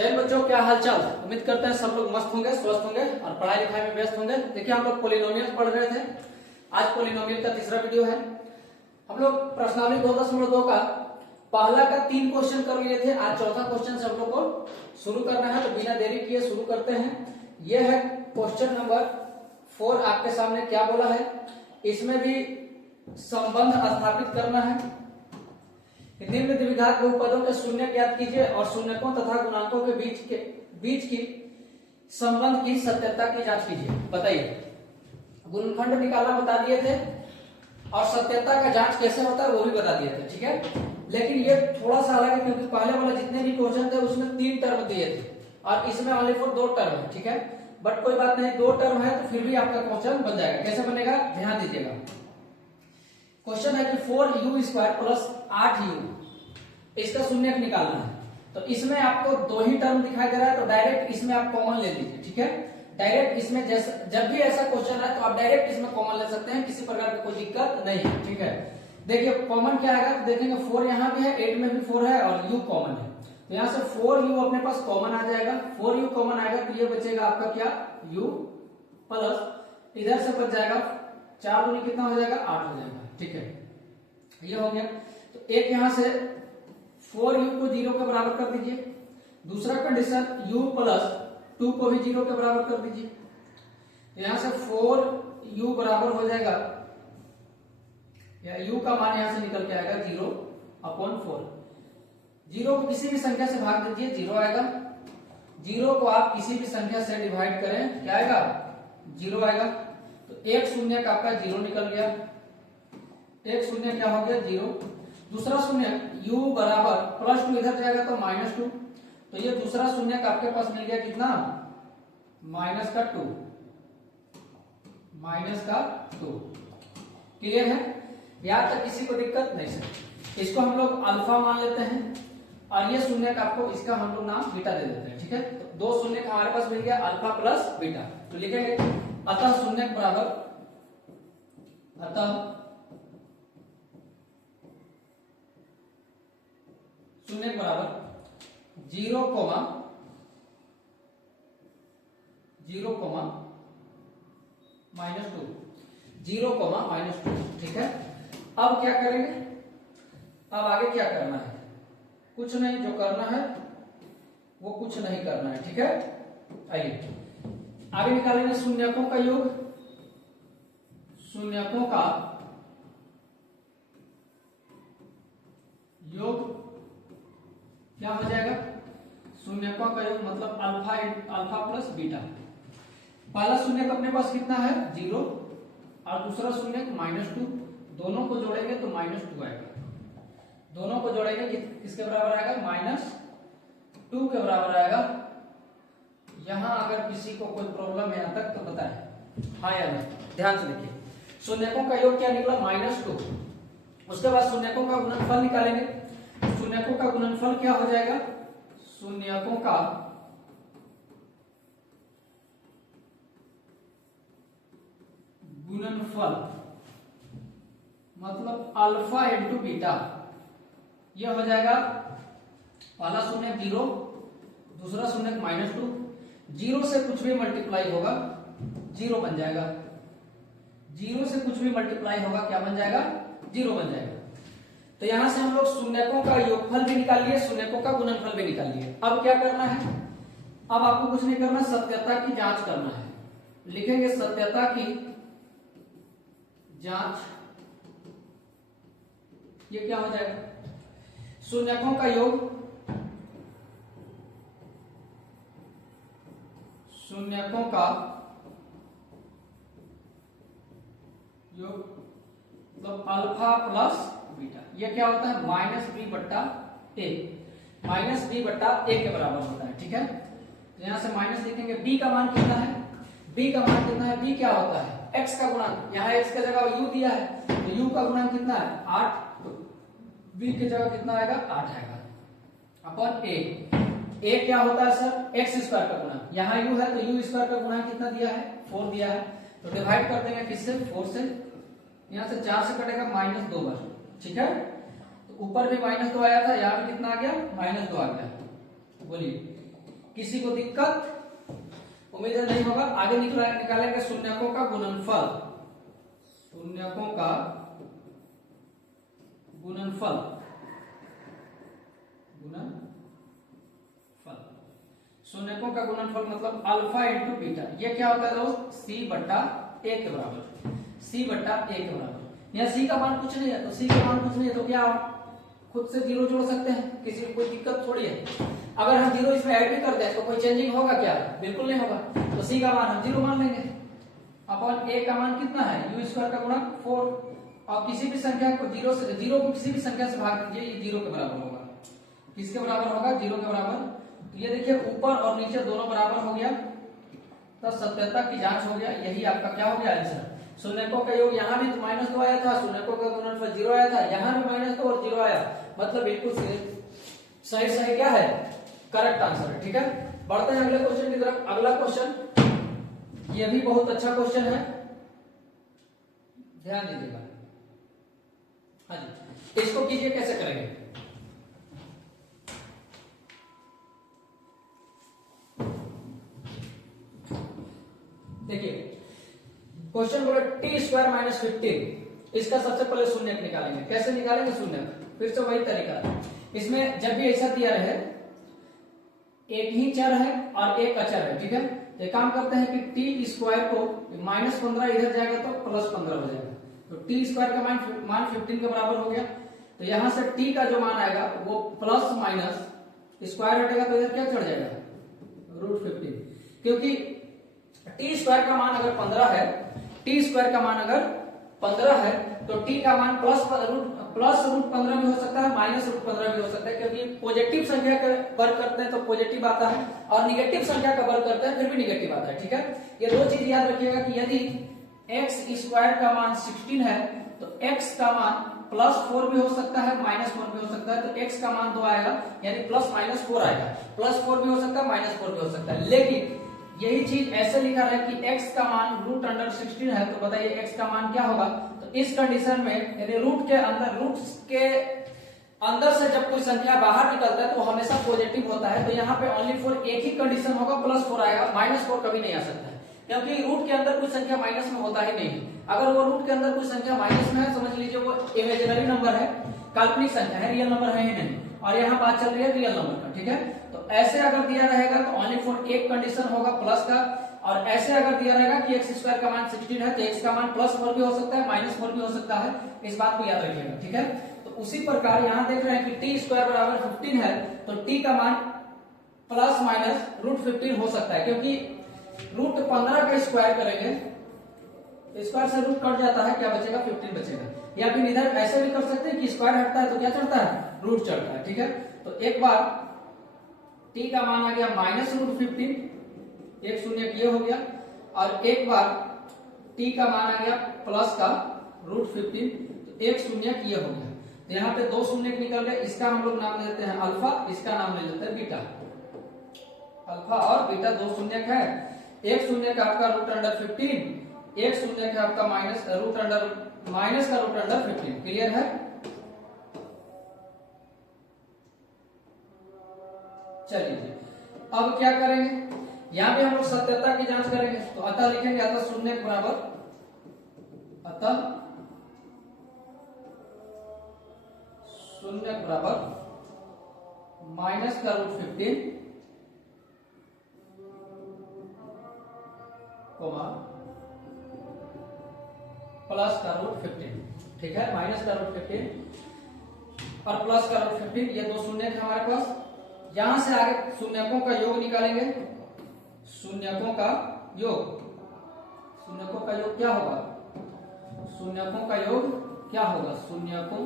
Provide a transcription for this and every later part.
जय बच्चों, क्या हाल चाल। उम्मीद करते हैं सब लोग मस्त होंगे, स्वस्थ होंगे और पढ़ाई लिखाई में व्यस्त होंगे। देखिए, हम लोग पोलिनोमियल पढ़ रहे थे। आज पोलिनोमियल का तीसरा वीडियो है। हम लोग प्रश्नावली 2.2 का पहला का 3 क्वेश्चन कर लिए थे। आज चौथा क्वेश्चन से हम लोग को शुरू करना है, तो बिना देरी किए शुरू करते हैं। यह है क्वेश्चन नंबर 4। आपके सामने क्या बोला है, इसमें भी संबंध स्थापित करना है। निम्न द्विघात बहुपदों के शून्य ज्ञात कीजिए और शून्यकों तथा गुणांकों के बीच की संबंध की सत्यता की जांच कीजिए। बताइए, गुणनखंड निकालना बता दिए थे और सत्यता का जांच कैसे होता है वो भी बता दिए थे, ठीक है। लेकिन ये थोड़ा सा अलग है, क्योंकि पहले वाला जितने भी क्वेश्चन थे उसमें 3 टर्म दिए थे और इसमें ओनली फॉर 2 टर्म है, ठीक है। बट कोई बात नहीं, 2 टर्म है तो फिर भी आपका क्वेश्चन बन जाएगा। कैसे बनेगा, ध्यान दीजिएगा। क्वेश्चन है कि 4u² प्लस 8u, इसका शून्यक निकालना है। तो इसमें आपको 2 ही टर्म दिखाई दे रहा है, तो डायरेक्ट इसमें आप कॉमन ले लीजिए, ठीक है। डायरेक्ट इसमें जब भी ऐसा क्वेश्चन है तो आप डायरेक्ट इसमें कॉमन ले सकते हैं, किसी प्रकार की कोई दिक्कत नहीं है, ठीक है। देखिए कॉमन क्या आएगा, तो देखेंगे 4 यहाँ भी है, 8 में भी 4 है और u कॉमन है। तो यहाँ से 4u अपने पास कॉमन आ जाएगा। 4u कॉमन आएगा तो ये बचेगा आपका क्या, u प्लस इधर से बच जाएगा 4 दूनी कितना हो जाएगा, 8 हो जाएगा, ठीक है। ये हो गया। तो एक यहां से 4u को 0 के बराबर कर दीजिए। दूसरा कंडीशन u प्लस 2 को भी 0 के बराबर कर दीजिए। तो यहां से 4u बराबर हो जाएगा, या u का मान यहां से निकल के आएगा 0/4। 0 को किसी भी संख्या से भाग दीजिए, 0 आएगा। 0 को आप किसी भी संख्या से डिवाइड करें, क्या आएगा, 0 आएगा। तो एक शून्य का आपका 0 निकल गया। एक शून्य क्या हो गया, 0। दूसरा शून्य u बराबर +2 इधर जाएगा तो -2। तो ये दूसरा शून्य का आपके पास मिल गया कितना, -2। क्लियर है, यहां तक किसी को दिक्कत नहीं सर। इसको हम लोग अल्फा मान लेते हैं और ये शून्य का आपको इसका हम लोग नाम बीटा दे देते हैं, ठीक है। तो 2 शून्य का हमारे पास मिल गया, अल्फा प्लस बीटा। तो लिखेंगे अतः शून्य बराबर, अतः शून्य बराबर 0, -2, 0, -2, ठीक है। अब क्या करेंगे, अब आगे क्या करना है, कुछ नहीं, जो करना है वो कुछ नहीं करना है, ठीक है। आइए आगे निकालेंगे शून्यकों का योग। शून्यकों का योग क्या हो जाएगा, शून्यकों का योग मतलब अल्फा प्लस बीटा। पहला शून्यक अपने पास कितना है, 0, और दूसरा शून्यक -2। दोनों को जोड़ेंगे तो -2 आएगा। दोनों को जोड़ेंगे किसके बराबर आएगा, -2 के बराबर आएगा। यहां अगर किसी को कोई प्रॉब्लम है यहां तक तो बताएं, हाँ या नहीं। ध्यान से देखिए, शून्यकों का योग क्या निकला, -2। उसके बाद शून्यकों का गुणनफल निकालेंगे। शून्यकों का गुणनफल क्या हो जाएगा, शून्यकों का गुणनफल मतलब अल्फा इंटू बीटा। यह हो जाएगा, पहला शून्य 0, दूसरा शून्य -2। 0 से कुछ भी मल्टीप्लाई होगा 0 बन जाएगा। 0 से कुछ भी मल्टीप्लाई होगा क्या बन जाएगा, 0 बन जाएगा। तो यहां से हम लोग शून्यकों का योगफल भी निकाल लिए, शून्यकों का गुणनफल भी निकाल लिए। अब क्या करना है, अब आपको कुछ नहीं करना, सत्यता की जांच करना है। लिखेंगे सत्यता की जांच। ये क्या हो जाएगा, शून्यकों का योग, शून्यकों का योग मतलब अल्फा प्लस बीटा। ये क्या होता है, -b/a। -b/a के बराबर होता है, ठीक है। तो यहां से माइनस लिखेंगे। b का मान कितना है, b का मान कितना है, b क्या होता है, x का गुणांक। यहाँ x की जगह u दिया है तो u का गुणांक कितना है, 8। तो b की जगह कितना आएगा, 8 आएगा अपॉन a। a क्या होता है सर, x² का गुणांक। यहाँ u है तो u² का गुणांक कितना दिया है, 4 दिया है। तो डिवाइड कर देंगे किससे, 4 से। यहाँ से 4 से कटेगा -2 बार, ठीक है। तो ऊपर भी -2 आया था, यहाँ भी कितना आ गया, -2 आ गया। बोलिए किसी को दिक्कत उम्मीद है नहीं होगा। आगे निकालेंगे शून्यकों का गुणनफल, शून्यकों का गुणनफल, शून्यकों का गुणनफल मतलब अल्फा इंटू बीटा। ये क्या होता है दोस्त, सी बट्टा ए के बराबर, सी बट्टा ए के बराबर। यहाँ सी का मान कुछ नहीं है, तो सी का मान कुछ नहीं है तो क्या खुद से जीरो जोड़ सकते हैं, किसी को कोई दिक्कत थोड़ी है। अगर हम जीरो इसमें ऐड भी कर दें तो कोई चेंजिंग होगा क्या, बिल्कुल नहीं होगा। तो सी का मान हम जीरो मान लेंगे, अपन ए का मान कितना है यू स्क्वायर का गुणक 4, और किसी भी संख्या को जीरो को किसी भी संख्या से भाग दीजिए, ये जीरो के बराबर होगा। किसके बराबर होगा, जीरो के बराबर। तो ये देखिए ऊपर और नीचे दोनों बराबर हो गया, तो सत्यता की जांच हो गया। यही आपका क्या हो गया आंसर। शून्यकों का योग यहाँ भी तो -2 आया था, शून्यकों का गुणनफल 0 आया था, यहाँ भी -2 और 0 आया, मतलब बिल्कुल सही क्या है, करेक्ट आंसर है। ठीक है, बढ़ते हैं अगले क्वेश्चन की तरफ। अगला क्वेश्चन ये भी बहुत अच्छा क्वेश्चन है, ध्यान दीजिएगा। हाँ जी, इसको कीजिए, कैसे करेंगे। देखिए क्वेश्चन बोला टी स्क्वायर -15, इसका सबसे पहले शून्यक निकालेंगे। कैसे निकालेंगे शून्यक, फिर से वही तरीका है। इसमें जब भी ऐसा दिया रहे, एक ही चर है और एक अचर है, ठीक है, तो काम करते हैं कि टी स्क्वायर को -15 इधर जाएगा तो +15 हो जाएगा, तो टी स्क्वायर का मान 15 के बराबर हो गया। तो यहां से टी का जो मान आएगा वो प्लस माइनस स्क्वायर हटेगा तो इधर क्या चढ़ जाएगा √15, क्योंकि टी स्क्वायर का मान अगर 15 है, टी स्क्वायर का मान अगर 15 है तो टी का मान प्लस √15 भी हो सकता है, -√15 भी हो सकता है, क्योंकि पॉजिटिव संख्या का वर्ग करते हैं तो पॉजिटिव आता है और निगेटिव संख्या का वर्ग करते हैं फिर भी निगेटिव आता है। ठीक है, ये दो चीज याद रखिएगा कि यदि एक्स स्क्वायर का मान 16 है तो एक्स का मान +4 भी हो सकता है, -4 भी हो सकता है, तो x का मान 2 आएगा, यानी +-4 आएगा, +4 भी हो सकता है, -4 भी हो सकता है। लेकिन यही चीज ऐसे लिखा है कि x का मान √16 है, तो बताइए x का मान क्या होगा। तो इस कंडीशन में यदि रूट के अंदर से जब कोई संख्या बाहर निकलता है तो हमेशा पॉजिटिव होता है, तो यहाँ पे ओनली फॉर एक ही कंडीशन होगा, +4 आएगा, -4 कभी नहीं आ सकता है, क्योंकि रूट के अंदर कोई संख्या माइनस में होता ही नहीं है। अगर वो रूट के अंदर कोई संख्या माइनस में है, समझ लीजिए वो इमेजिनरी नंबर है, काल्पनिक संख्या है, रियल नंबर है ही नहीं, और यहाँ बात चल रही है रियल नंबर का। ठीक है, तो ऐसे अगर दिया रहेगा तो ओनली फॉर एक कंडीशन होगा प्लस का, और ऐसे अगर दिया रहेगा कि एक्स स्क्वायर का मान 16 है तो एक्स का मान +4 भी हो सकता है, -4 भी हो सकता है, इस बात को याद रखिएगा। ठीक है, तो उसी प्रकार यहाँ देख रहे हैं कि टी स्क्वायर बराबर 15 है तो टी का मान ±√15 हो सकता है, क्योंकि √15 का स्क्वायर करेंगे, स्क्वायर से रूट कट जाता है, क्या बचेगा 15 बचेगा। या फिर इधर ऐसे भी कर सकते हैं कि स्क्वायर हटता है तो क्या चढ़ता है, रूट चढ़ता है। ठीक है, तो एक बार टी का मान आ गया -√15, एक शून्य ये हो गया, और एक बार टी का मान आ गया प्लस का √15, तो एक शून्य ये हो गया। तो यहाँ पे दो शून्य निकल गए, इसका हम लोग नाम लेते हैं अल्फा, इसका नाम ले लेते हैं बीटा। अल्फा और बीटा दो शून्य है, एक शून्य का आपका √15, एक शून्य का आपका माइनस का √15। क्लियर है, चलिए अब क्या करेंगे, यहां भी हम लोग सत्यता की जांच करेंगे, तो अतः लिखेंगे अतः शून्य के बराबर, अतः शून्य बराबर माइनस का √15 कोमा प्लस का √15। ठीक है, माइनस का √15 और प्लस का √15, ये दो शून्य है हमारे पास। यहां से आगे शून्यकों का योग निकालेंगे, शून्यकों का योग, शून्यकों का योग क्या होगा, शून्यकों का योग क्या होगा, शून्यकों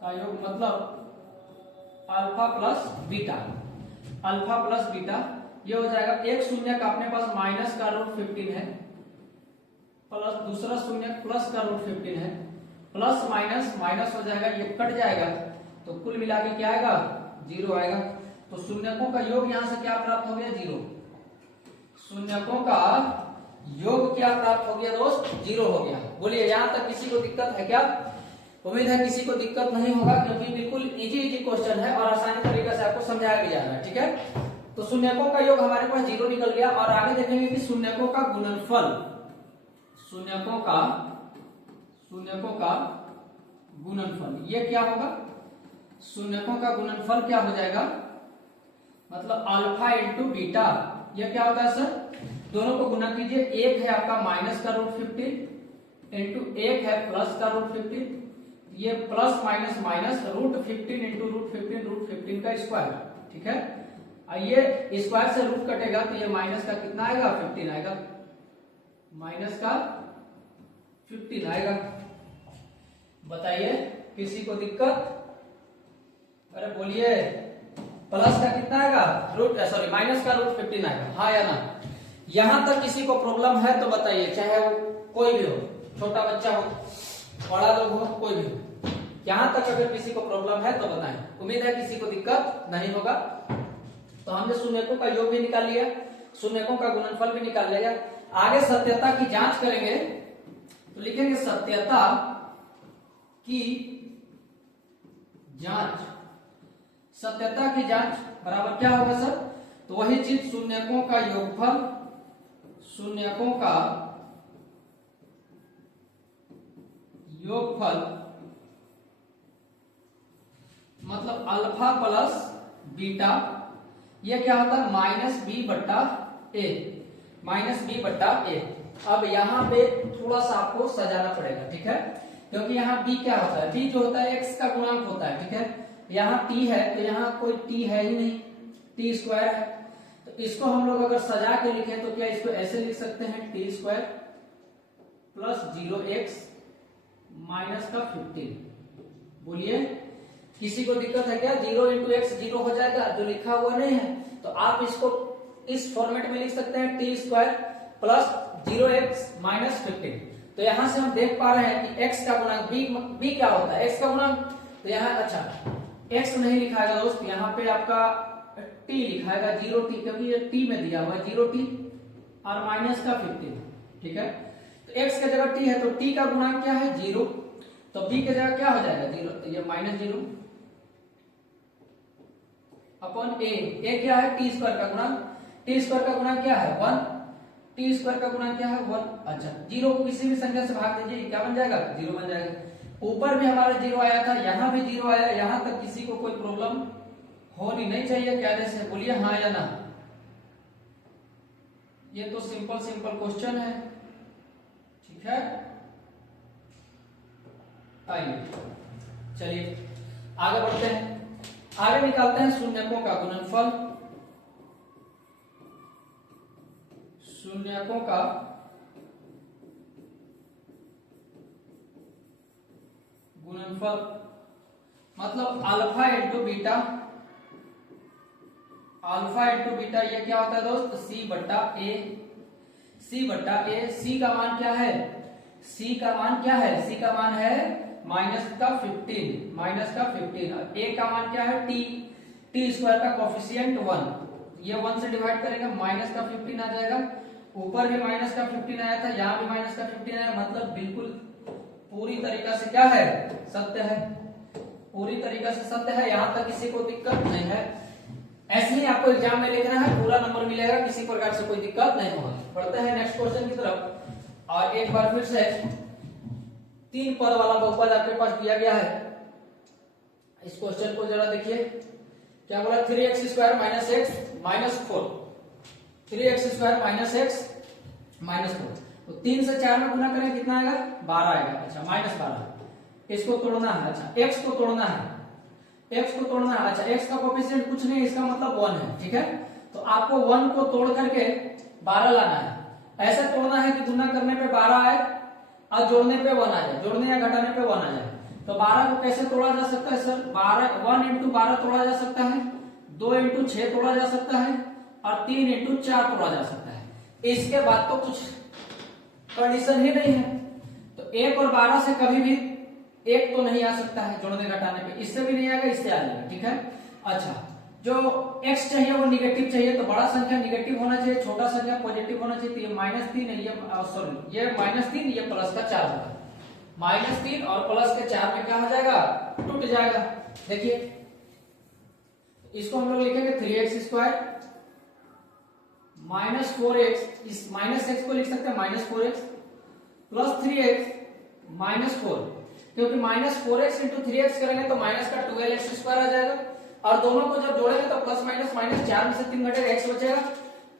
का योग मतलब alpha plus beta, alpha plus beta, ये हो जाएगा। एक शून्य का अपने पास माइनस का √15 है, प्लस दूसरा शून्य प्लस का √15 है, प्लस माइनस माइनस हो जाएगा, ये कट जाएगा, तो कुल मिला के क्या आएगा, 0 आएगा। तो शून्यकों का योग यहां से क्या प्राप्त हो गया, 0। शून्यकों का योग क्या प्राप्त हो गया दोस्त, 0 हो गया। बोलिए यहां तक किसी को दिक्कत है क्या, उम्मीद है किसी को दिक्कत नहीं होगा, क्योंकि बिल्कुल इजी क्वेश्चन है और आसानी तरीके से आपको समझाया भी जा रहा है। ठीक है, तो शून्यकों का योग हमारे पास 0 निकल गया और आगे देखेंगे कि शून्यकों का गुणनफल, शून्यकों का गुणनफल ये क्या होगा? शून्यकों का गुणनफल क्या हो जाएगा? मतलब अल्फा इंटू बीटा। ये क्या होता है सर? दोनों को गुना कीजिए, एक है आपका माइनस का रूट 15 इंटू एक है प्लस का रूट 15, ये plus minus minus root 15 into root 15 का स्क्वायर। ठीक है, ये स्क्वायर से रूट कटेगा तो ये माइनस का कितना आएगा? 15 आएगा, माइनस का 15 आएगा। बताइए किसी को दिक्कत? अरे बोलिए, प्लस का कितना आएगा? माइनस का रूट 15 आएगा, हाँ या ना? यहां तक किसी को प्रॉब्लम है तो बताइए, चाहे वो कोई भी हो, छोटा बच्चा हो, बड़ा लोग हो, कोई भी हो। यहां तक अगर किसी को प्रॉब्लम है तो बताएं। उम्मीद है किसी को दिक्कत नहीं होगा। तो हमने शून्यकों का योग भी निकाल लिया, शून्यकों का गुणनफल भी निकाल लिया। आगे सत्यता की जांच करेंगे तो लिखेंगे सत्यता की जांच। सत्यता की जांच बराबर क्या होगा सर? तो वही चीज, शून्यकों का योगफल, शून्यकों का योगफल मतलब अल्फा प्लस बीटा, ये क्या होता है? माइनस बी बट्टा ए, माइनस बी बट्टा ए। अब यहाँ पे थोड़ा सा आपको सजाना पड़ेगा, ठीक है, क्योंकि यहाँ बी क्या होता है? बी जो होता है एक्स का गुणांक होता है। ठीक है, यहाँ टी है तो यहाँ कोई टी है ही नहीं, टी स्क्वायर है। तो इसको हम लोग अगर सजा के लिखें तो क्या इसको ऐसे लिख सकते हैं? T square plus 0x minus का 15। बोलिए किसी को दिक्कत है क्या? 0 इंटू एक्स 0 हो जाएगा, जो लिखा हुआ नहीं है। तो आप इसको इस फॉर्मेट में लिख सकते हैं, T square plus 0x minus 15। तो यहां से हम देख पा रहे हैं कि x का गुणांक b क्या होता है? x का गुणांक। तो यहाँ अच्छा x नहीं लिखाएगा दोस्त, यहाँ पे आपका t लिखाएगा 0t, क्योंकि ये t में दिया हुआ है 0t और माइनस का 15। ठीक है, तो x की जगह t है तो t का गुणांक क्या है? 0। तो b की जगह क्या हो जाएगा? 0, तो ये माइनस 0 अपॉन a क्या है? टी स्क्वायर का गुणांक। टी स्क्वायर का गुणांक क्या है? 1। टी स्क्वायर का गुणांक क्या है? 1। अच्छा, 0 को किसी भी संख्या से भाग दीजिए, क्या बन जाएगा? 0 बन जाएगा। ऊपर भी हमारा 0 आया था, यहाँ भी 0 आया, यहाँ तक किसी को कोई प्रॉब्लम होनी नहीं चाहिए क्या? जैसे बोलिए हाँ या ना। ये तो सिंपल क्वेश्चन है। ठीक है, आइए चलिए आगे बढ़ते हैं। आगे निकालते हैं शून्यकों का गुणनफल। शून्यकों का गुणनफल मतलब alpha into beta. Alpha into beta ये क्या होता है दोस्त? सी बट्टा ए। सी बट्टा ए। सी का मान क्या है? सी का मान क्या है? सी का मान है माइनस का 15, माइनस का 15। और ए का मान क्या है? टी। टी स्क्वायर का कोफिशिएंट 1, ये 1 से डिवाइड करेंगे, माइनस का 15 आ जाएगा। ऊपर भी माइनस का 15 आया था, यहाँ भी माइनस का 15 आया, मतलब बिल्कुल पूरी तरीका से क्या है? सत्य है, पूरी तरीका से सत्य है। यहाँ तक किसी को दिक्कत नहीं है। ऐसे ही आपको एग्जाम में लिखना है, पूरा नंबर मिलेगा, किसी प्रकार से कोई दिक्कत नहीं होगा। बढ़ते हैं नेक्स्ट क्वेश्चन की तरफ। और एक बार फिर से 3 पद वाला बहुपद आपके पास दिया गया है। इस क्वेश्चन को जरा देखिए, क्या बोला? 3x square minus x minus 4। 3x square minus x minus 4। तो 3 से 4 में गुना करें कितना आएगा? 12 आएगा। अच्छा, माइनस 12। इसको तोड़ना है। अच्छा, x को तोड़ना है, x को तोड़ना है। अच्छा, x का कोफिशिएंट कुछ नहीं, इसका मतलब 1 है। ठीक है, तो आपको 1 को तोड़ करके 12 लाना है। ऐसे तोड़ना है कि गुना करने पे 12 आए और जोड़ने पे 1 आ जाए, जोड़ने या घटाने पे 1 आ जाए। तो 12 को कैसे तोड़ा जा सकता है सर? 1 इंटू 12 तोड़ा जा सकता है, 2 इंटू 6 तोड़ा जा सकता है और 3 इंटू 4 तोड़ा जा सकता है। इसके बाद तो कुछ कंडीशन ही नहीं है। तो 1 और 12 से कभी भी 1 तो नहीं आ सकता है जोड़ने घटाने पे, इससे भी नहीं आएगा, इससे आ जाएगा। ठीक है, अच्छा, जो x चाहिए वो निगेटिव चाहिए, तो बड़ा संख्या निगेटिव होना चाहिए, छोटा संख्या पॉजिटिव होना चाहिए। तो ये -3 है, ये सॉरी ये -3, ये +4 होगा। -3 और प्लस के 4 में क्या हो जाएगा, टूट जाएगा। देखिए इसको हम लोग लिखेंगे 3x² -4x, इस -x को लिख सकते हैं -4x प्लस 3x -4, क्योंकि -4x इंटू 3x करेंगे तो माइनस का 12x² आ जाएगा, और दोनों को जब जोड़ेंगे तो प्लस माइनस माइनस 4 में से 3 घटेगा, x बचेगा,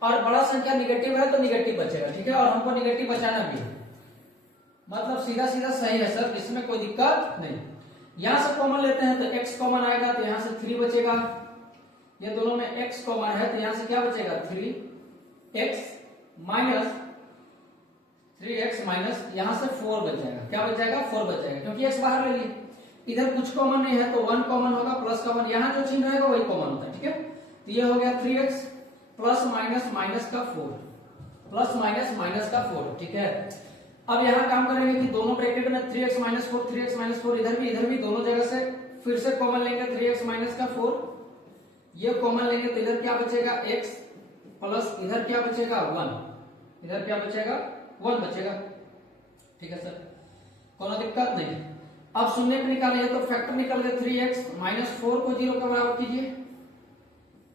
और बड़ा संख्या निगेटिव है तो निगेटिव बचेगा। ठीक है, और हमको निगेटिव बचाना भी है, मतलब सीधा सीधा सही है सर, इसमें कोई दिक्कत नहीं। यहां से कॉमन लेते हैं तो x कॉमन आएगा तो यहां से 3 बचेगा, ये दोनों में x कॉमन है तो यहां से क्या बचेगा 3x माइनस 3x माइनस यहां से 4 बच जाएगा। क्या बच जाएगा, 4 बच जाएगा, क्योंकि x बाहर ले लिए। इधर कुछ कॉमन नहीं है तो 1 कॉमन होगा, प्लस का 1, यहां जो चिन्ह रहेगा वही कॉमन होता है। ठीक है, तो ये हो गया 3x प्लस माइनस माइनस का 4 प्लस माइनस माइनस का 4। ठीक है, अब यहां काम करेंगे कि दोनों ब्रैकेट में 3x माइनस 4 3x माइनस 4 इधर भी दोनों जगह से फिर से कॉमन लेंगे 3x माइनस का 4, ये कॉमन लेंगे तो इधर क्या बचेगा x प्लस इधर क्या बचेगा 1, इधर क्या बचेगा 1 बचेगा। ठीक है सर, कोई दिक्कत नहीं। अब शून्य को निकालिए तो फैक्टर निकल गया 3x माइनस 4 को 0 के बराबर कीजिए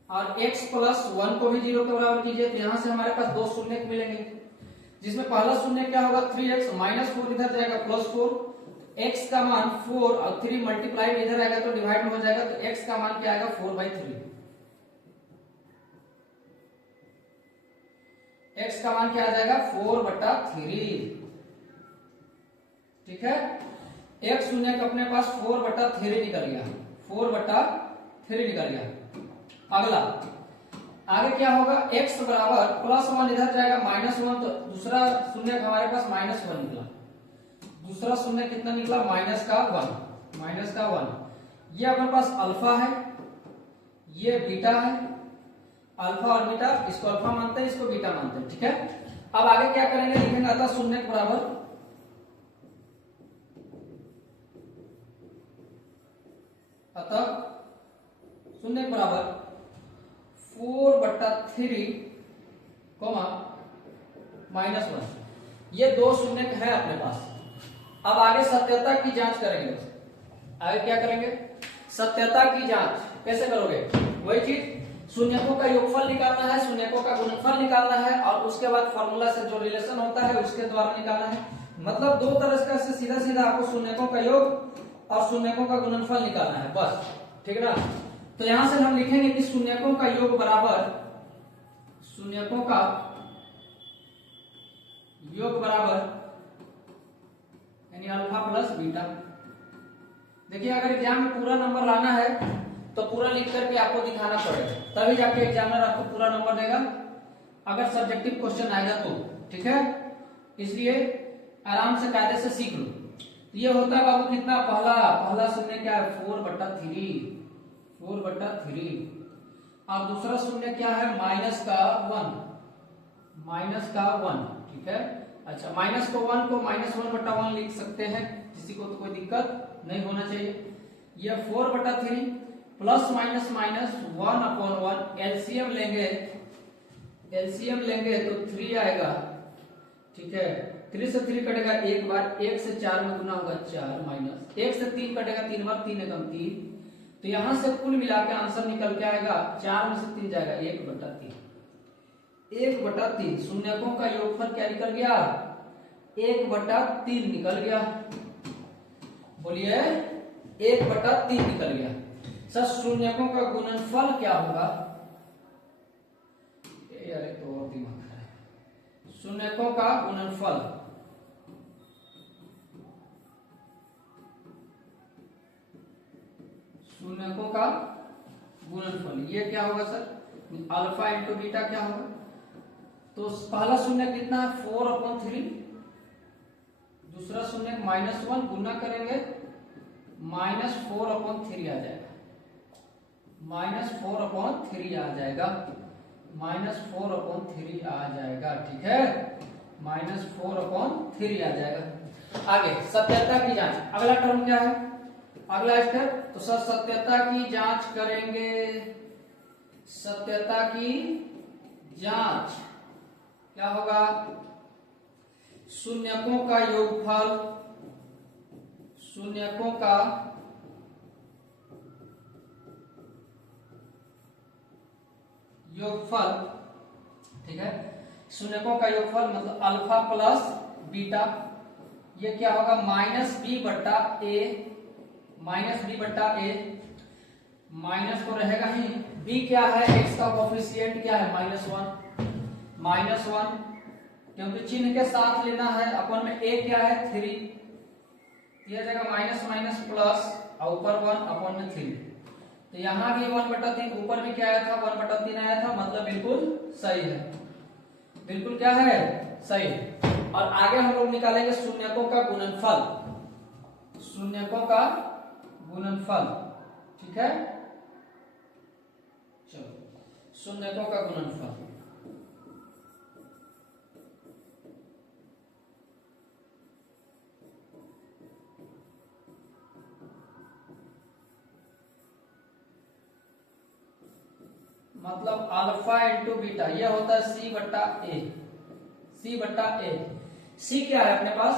और x प्लस 1 को भी 0 के बराबर कीजिए, तो यहां से हमारे पास दो शून्य मिलेंगे, जिसमें पहला शून्य क्या होगा 3x माइनस 4 इधर जाएगा प्लस 4, x का मान 4 और 3 मल्टीप्लाई में इधर आएगा तो डिवाइड में हो जाएगा, तो x का मान क्या आएगा 4/3, x का मान क्या आ जाएगा 4/3। ठीक है, एक शून्य का अपने पास 4/3 निकल गया, 4/3 निकल गया। अगला आगे क्या होगा, x बराबर प्लस 1 इधर जाएगा -1, तो दूसरा शून्य हमारे पास -1 निकला, दूसरा शून्य कितना निकला माइनस का 1। ये अपने पास अल्फा है, ये बीटा है, अल्फा और बीटा, इसको अल्फा मानते हैं इसको बीटा मानते हैं। ठीक है, अब आगे क्या करेंगे, लिखेंगे अतः शून्य के बराबर शून्य के बराबर 4/3 -1, ये दो शून्य है अपने पास। अब आगे सत्यता की जांच करेंगे, आगे क्या करेंगे सत्यता की जांच कैसे करोगे, वही चीज शून्यकों का योगफल निकालना है, शून्यकों का गुणनफल निकालना है, और उसके बाद फॉर्मूला से जो रिलेशन होता है उसके द्वारा निकालना है। मतलब दो तरह से सीधा सीधा आपको शून्यकों का योग और शून्यकों का गुणनफल निकालना है बस। ठीक है ना, तो यहां से हम लिखेंगे कि शून्यकों का योग बराबर शून्यकों का योग बराबर यानी अल्फा प्लस बीटा। देखिए अगर एग्जाम में पूरा नंबर लाना है तो पूरा लिख करके आपको दिखाना पड़ेगा, तभी जाके एग्जामिनर आपको पूरा नंबर देगा, अगर सब्जेक्टिव क्वेश्चन आएगा तो। ठीक है, इसलिए आराम से कायदे से सीख लो। ये होता है बाबू कितना, पहला शून्य क्या है 4/3 और दूसरा शून्य क्या है माइनस का 1। ठीक है, अच्छा माइनस को 1 को -1/1 लिख सकते हैं, किसी को तो कोई दिक्कत नहीं होना चाहिए। ये 4/3 प्लस माइनस माइनस 1/1, एलसीएम लेंगे तो 3 आएगा। ठीक है, 3 से 3 कटेगा एक बार, 1 से 4 में गुना होगा 4 माइनस 1 से 3 कटेगा 3 बार, 3 एकम 3, तो यहां से कुल मिला के आंसर निकल के आएगा 4 में से 3 जाएगा 1/3 शून्यकों का योगफल क्या निकल गया 1/3 निकल गया। बोलिए 1/3 निकल गया। सर शून्यकों का गुणनफल क्या होगा, यार एक तो और दिमाग है, शून्यकों का गुणनफल ये क्या होगा सर, अल्फा इंटू बीटा क्या होगा, तो पहला शून्य कितना है 4/3, दूसरा शून्य -1 गुना करेंगे -4/3 आ जाएगा, -4/3 आ जाएगा, -4/3 आ जाएगा। ठीक है, -4/3 आ जाएगा। आगे सत्यता की जांच, अगला टर्म क्या है, अगला स्टेप, तो सर सत्यता की जांच करेंगे। सत्यता की जांच क्या होगा, शून्यकों का योगफल शून्यकों का योगफल, ठीक है, शून्यकों का योगफल मतलब अल्फा प्लस बीटा, ये क्या होगा माइनस बी बट्टा ए, माइनस बी बट्टा ए, माइनस तो रहेगा ही, बी क्या है, एक्स का कोफिशिएंट क्या है माइनस वन, क्योंकि चिन्ह के साथ लेना है, अपन में ए क्या है 3, यह जाएगा माइनस माइनस प्लस और ऊपर 1 अपन में 3, तो यहां भी 1/3, ऊपर में क्या आया था 1/3 आया था, मतलब बिल्कुल सही है, बिल्कुल क्या है सही है। और आगे हम लोग निकालेंगे शून्यकों का गुणनफल, शून्यकों का गुणनफल, ठीक है, चलो शून्यकों का गुणनफल, मतलब अल्फा इंटू बीटा, यह होता है सी बट्टा ए, सी बट्टा ए, सी क्या है अपने पास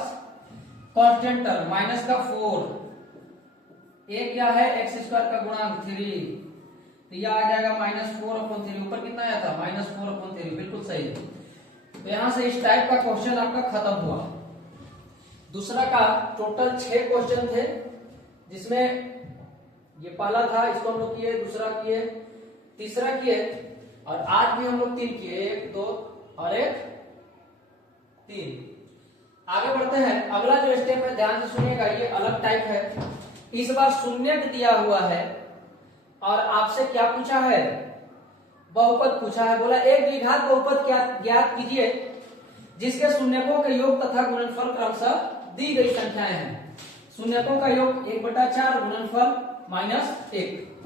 कांस्टेंट टर्म माइनस का 4, ए क्या है एक्स स्क्वायर का गुणांक 3, तो यह आ जाएगा -4/3, ऊपर कितना आया था -4/3, बिल्कुल सही है। तो यहां से इस टाइप का क्वेश्चन आपका खत्म हुआ। दूसरा का टोटल 6 क्वेश्चन थे, जिसमें ये पहला था, इसको हम लोग किए, दूसरा किए, तीसरा किए, और आज भी हम लोग 3 किए, 1 2 और 1 3। आगे बढ़ते हैं, अगला जो स्टेप है ध्यान से सुनिएगा, ये अलग टाइप है। इस बार शून्यक दिया हुआ है और आपसे क्या पूछा है, बहुपद पूछा है, बोला एक द्विघात बहुपद क्या ज्ञात कीजिए जिसके शून्यकों के योग तथा गुणनफल क्रमशः दी गई संख्याएं हैं। शून्यकों का योग 1/4 गुणनफल -1,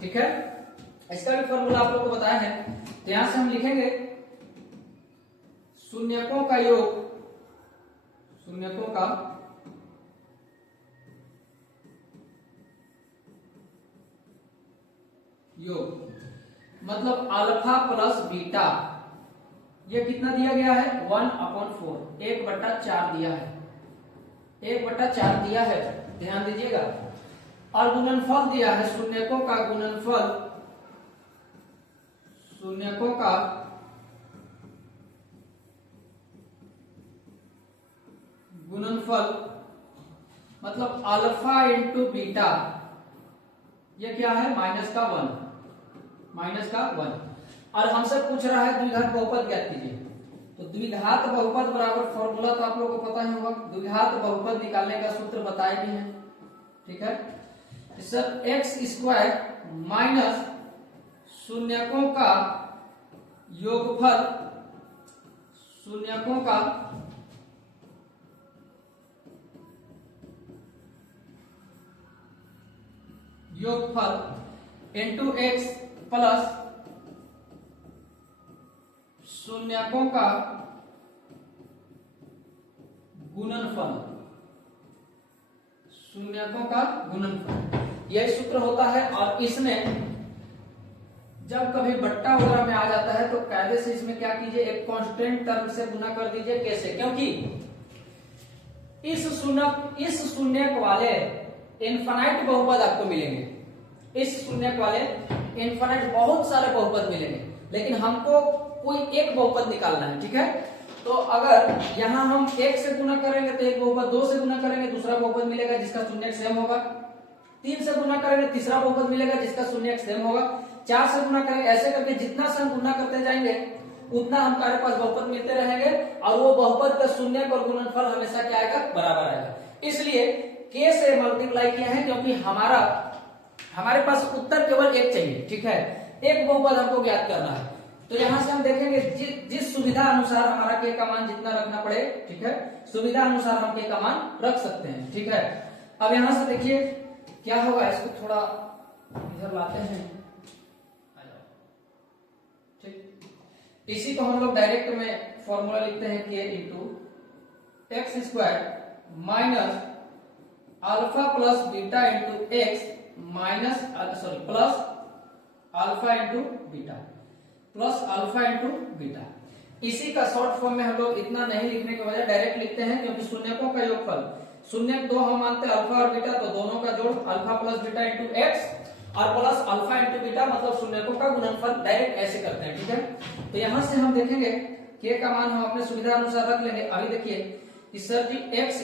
ठीक है, इसका भी फॉर्मूला आप लोगों को बताया है, तो यहां से हम लिखेंगे शून्यकों का योग, शून्यकों का योग मतलब अल्फा प्लस बीटा, ये कितना दिया गया है 1/4, 1/4 दिया है, 1/4 दिया है, ध्यान दीजिएगा। और गुणनफल दिया है शून्यकों का गुणनफल, शून्यकों का गुणनफल मतलब अल्फा इंटू बीटा, ये क्या है -1, और हमसे पूछ रहा है द्विघात बहुपद ज्ञात कीजिए। तो द्विघात बहुपद बराबर फॉर्मूला तो आप लोगों को पता ही होगा, द्विघात बहुपद निकालने का सूत्र बताए भी हैं, ठीक है, सर x² माइनस शून्यकों का योगफल, शून्यकों का योगफल इंटू x प्लस शून्यकों का गुणनफल, शून्यकों का गुणनफल, यही सूत्र होता है। और इसमें जब कभी बट्टा वगैरह में आ जाता है तो कायदे से इसमें क्या कीजिए, एक कांस्टेंट टर्म से गुना कर दीजिए। कैसे, क्योंकि इस शून्यक वाले इनफाइनाइट बहुपद आपको मिलेंगे, इस शून्यक वाले इनफाइनाइट बहुत सारे बहुपद मिलेंगे, लेकिन हमको कोई एक बहुपद निकालना है, ठीक है। तो अगर यहां हम 1 से गुना करेंगे तो एक बहुपद, 2 से गुना करेंगे दूसरा बहुपद मिलेगा जिसका शून्यक सेम होगा, 3 से गुना करेंगे तीसरा बहुपद मिलेगा जिसका शून्यक सेम होगा, 4 से गुना करेंगे, ऐसे करके जितना से हम गुना करते जाएंगे उतना हमारे पास बहुपद मिलते रहेंगे, और वो बहुपद का शून्यक और गुणनफल हमेशा क्या आएगा, बराबर आएगा। इसलिए k से मल्टीप्लाई किया है, क्योंकि हमारे पास उत्तर केवल एक चाहिए, ठीक है, एक बहुपद हमको ज्ञात करना है। तो यहां से हम देखेंगे जिस सुविधा अनुसार हमारा k का मान जितना रखना पड़े, ठीक है, सुविधा अनुसार हम k का मान रख सकते हैं, ठीक है। अब यहां से देखिए क्या होगा, इसको थोड़ा इधर लाते हैं, ठीक, इसी को हम लोग डायरेक्ट में फॉर्मूला लिखते हैं k into x² minus alpha plus beta into x minus plus alpha into beta, plus alpha into beta. इसी का शॉर्ट फॉर्म में हम लोग इतना नहीं लिखने के बजाय डायरेक्ट लिखते हैं, क्योंकि शून्यकों का योगफल, शून्य दो हम मानते हैं अल्फा और बीटा, तो दोनों का जोड़ alpha plus beta into x और प्लस अल्फा इंटू बीटा मतलब शून्यकों का गुणनफल डायरेक्ट ऐसे करते हैं। ठीक है, तो यहां से हम देखेंगे के का मान हम अपने सुविधा अनुसार रख लेंगे। अभी देखिए कि sir ji x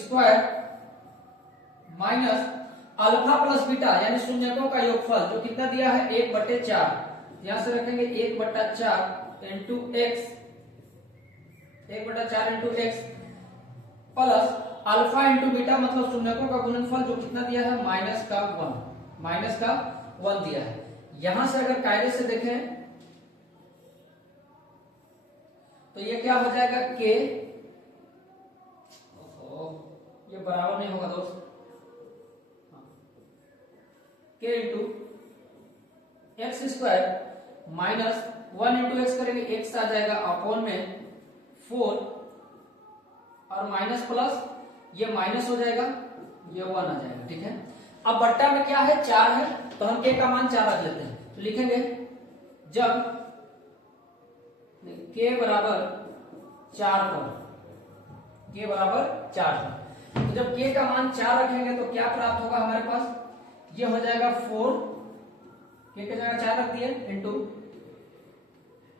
square minus alpha plus beta यानी शून्यकों का योगफल जो कितना दिया है 1/4, यहां से रखेंगे 1/4 into x, 1/4 into x plus alpha into beta मतलब शून्यकों का गुणनफल जो कितना दिया है माइनस का 1 दिया है। यहां से अगर कायदे से देखें तो ये क्या हो जाएगा के, ये बराबर नहीं होगा दोस्त, के into x square minus 1 into x करेंगे एक्स आ जाएगा अपॉन में 4 और माइनस प्लस ये माइनस हो जाएगा, ये 1 आ जाएगा। ठीक है, अब बट्टा में क्या है 4 है तो हम के का मान 4 रख लेते हैं। तो लिखेंगे जब के बराबर 4 पर, के बराबर 4 पर, तो जब के का मान 4 रखेंगे तो क्या प्राप्त होगा हमारे पास, ये हो जाएगा 4, के की जगह 4 रख दिए into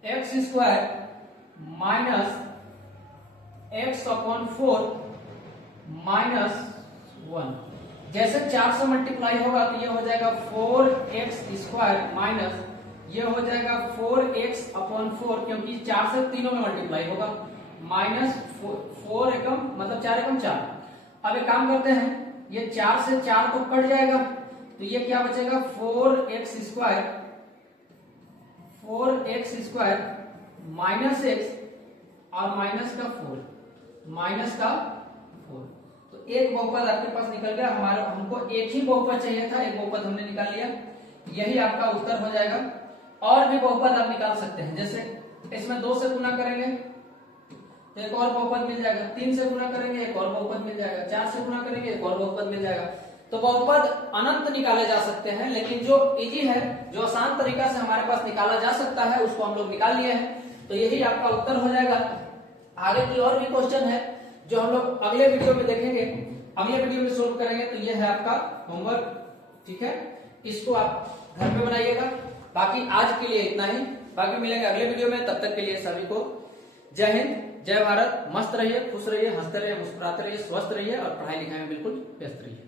x square minus x upon 4 minus 1। जैसे 4 से मल्टीप्लाई होगा तो ये हो जाएगा 4x स्क्वायर माइनस ये हो जाएगा 4x अपॉन 4 क्योंकि 4 से तीनों में मल्टीप्लाई होगा माइनस 4 एकम मतलब 4 एकम 4। अब एक काम करते हैं, ये 4 से 4 तो कट जाएगा तो ये क्या बचेगा 4x स्क्वायर माइनस x और माइनस का 4 तो एक बहुपद आपके पास निकल गया। हमको एक ही बहुपद चाहिए था, एक बहुपद हमने निकाल लिया, यही आपका उत्तर हो जाएगा। और भी बहुपद आप निकाल सकते हैं, जैसे इसमें 2 से गुना करेंगे तो एक और बहुपद मिल जाएगा, 3 से गुना करेंगे एक और बहुपद मिल जाएगा, 4 से गुना करेंगे एक और बहुपद मिल जाएगा। तो बहुपद अनंत निकाले जा सकते हैं, लेकिन जो इजी है, जो आसान तरीका से हमारे पास निकाला जा सकता है उसको हम लोग निकाल लिए हैं। तो यही आपका उत्तर हो जाएगा। आगे की और भी क्वेश्चन है जो हम लोग अगले वीडियो में देखेंगे, अगले वीडियो में सोल्व करेंगे। तो ये है आपका होमवर्क, ठीक है, इसको आप घर पे बनाइएगा। बाकी आज के लिए इतना ही, बाकी मिलेंगे अगले वीडियो में। तब तक के लिए सभी को जय हिंद, जय भारत। मस्त रहिए, खुश रहिए, हंसते रहिए, मुस्कुराते रहिए, स्वस्थ रहिए और पढ़ाई लिखाई में बिल्कुल व्यस्त रहिए।